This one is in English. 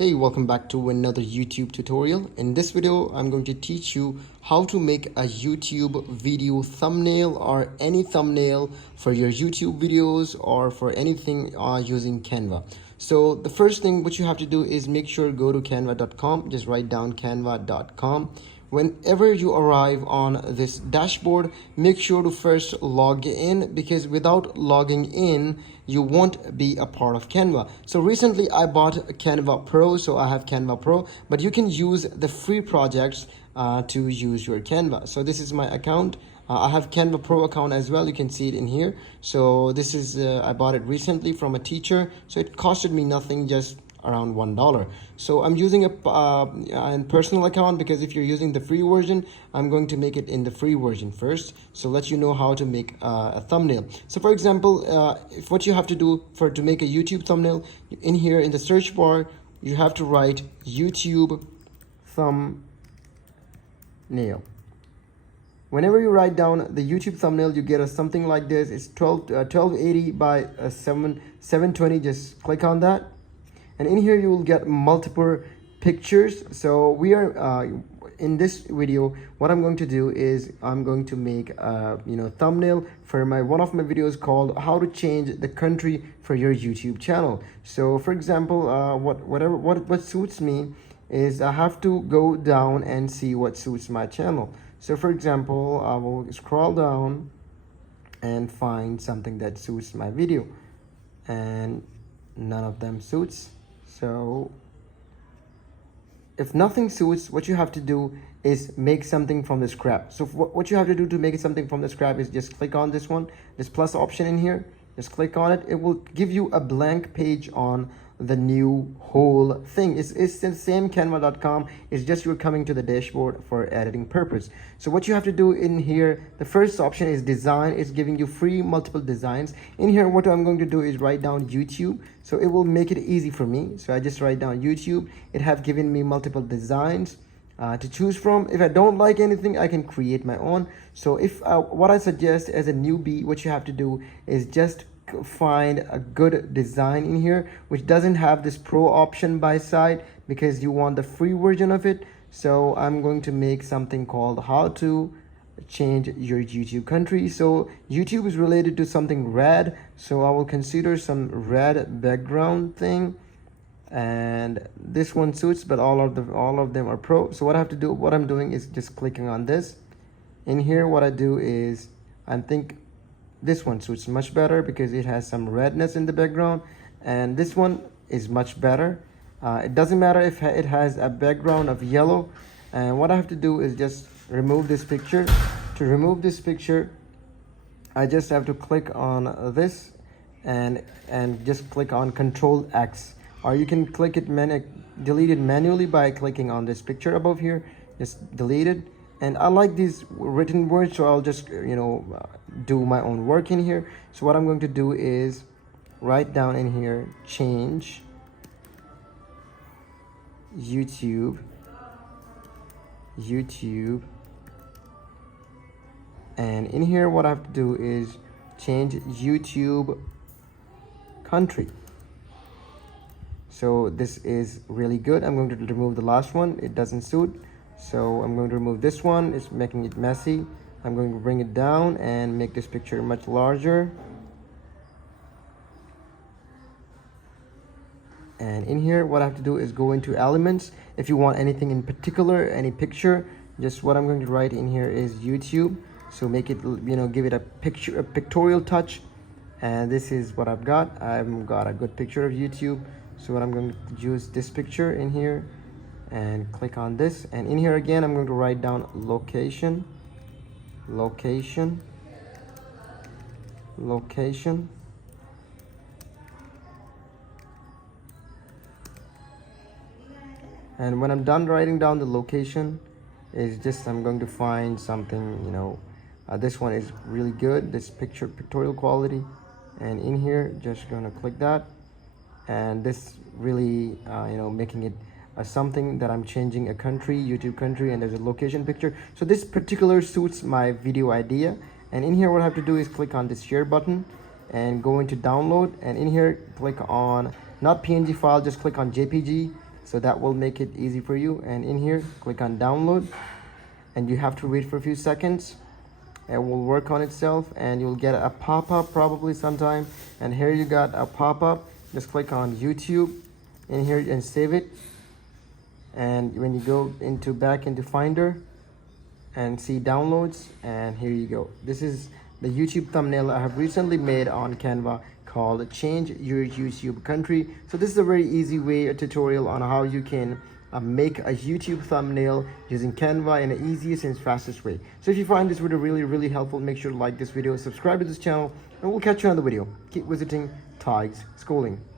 Hey, welcome back to another YouTube tutorial. In this video, I'm going to teach you how to make a YouTube video thumbnail or any thumbnail for your YouTube videos or for anything using Canva. So the first thing what you have to do is make sure go to canva.com. Just write down canva.com. Whenever you arrive on this dashboard, make sure to first log in, because without logging in you won't be a part of Canva. So recently I bought Canva Pro, so I have Canva Pro, but you can use the free projects to use your Canva. So this is my account. I have Canva Pro account as well. You can see it in here. So this is I bought it recently from a teacher, so it costed me nothing, just around $1. So I'm using a personal account, because if you're using the free version, I'm going to make it in the free version first, so let you know how to make a thumbnail. So for example, if what you have to do to make a YouTube thumbnail, in here in the search bar you have to write YouTube thumbnail. Whenever you write down the YouTube thumbnail, you get something like this. It's 1280 by 720. Just click on that, and in here you will get multiple pictures. So we are in this video, what I'm going to do is I'm going to make a thumbnail for one of my videos called how to change the country for your YouTube channel. So for example, what suits me is I have to go down and see what suits my channel. So for example, I will scroll down and find something that suits my video, and none of them suits. So if nothing suits, what you have to do is make something from the scrap. So what you have to do to make something from the scrap is just click on this one, this plus option in here. Just click on it. It will give you a blank page on the new whole thing. It's the same canva.com. It's just you're coming to the dashboard for editing purpose. So what you have to do in here, the first option is design. It's giving you free multiple designs. In here, what I'm going to do is write down YouTube, so it will make it easy for me. So I just write down YouTube. It have given me multiple designs to choose from. If I don't like anything, I can create my own. So if what I suggest as a newbie, what you have to do is just find a good design in here which doesn't have this pro option by side, because you want the free version of it. So I'm going to make something called how to change your YouTube country. So YouTube is related to something red, so I will consider some red background thing, and this one suits, but all of them are pro. So what I'm doing is just clicking on this. In here, what I do is I think this one suits much better because it has some redness in the background, and this one is much better. It doesn't matter if it has a background of yellow. And what I have to do is just remove this picture. To remove this picture, I just have to click on this and just click on Control X, or you can click it delete it manually by clicking on this picture above here. Just delete it. And I like these written words, so I'll just do my own work in here. So what I'm going to do is write down in here, change YouTube, and in here what I have to do is change YouTube country. So this is really good. I'm going to remove the last one, it doesn't suit. So I'm going to remove this one, it's making it messy. I'm going to bring it down and make this picture much larger. And in here, what I have to do is go into elements. If you want anything in particular, any picture, just what I'm going to write in here is YouTube. So make it, give it a pictorial touch. And this is what I've got. I've got a good picture of YouTube. So what I'm going to use this picture in here and click on this. And in here again, I'm going to write down location. And when I'm done writing down the location, is just I'm going to find something, this one is really good, this pictorial quality, and in here just gonna click that, and this really making it something that I'm changing a country, YouTube country, and there's a location picture. So this particular suits my video idea. And in here what I have to do is click on this share button and go into download, and in here click on not PNG file, just click on JPG So that will make it easy for you. And in here, click on download, and you have to wait for a few seconds. It will work on itself, and you'll get a pop-up probably sometime. And here you got a pop-up. Just click on YouTube in here and save it. And when you go back into Finder and see downloads, and here you go. This is the YouTube thumbnail I have recently made on Canva called Change Your YouTube Country. So this is a very easy way, a tutorial on how you can make a YouTube thumbnail using Canva in the easiest and fastest way. So if you find this video really helpful, make sure to like this video, subscribe to this channel, and we'll catch you on the video. Keep visiting Tig's Schooling.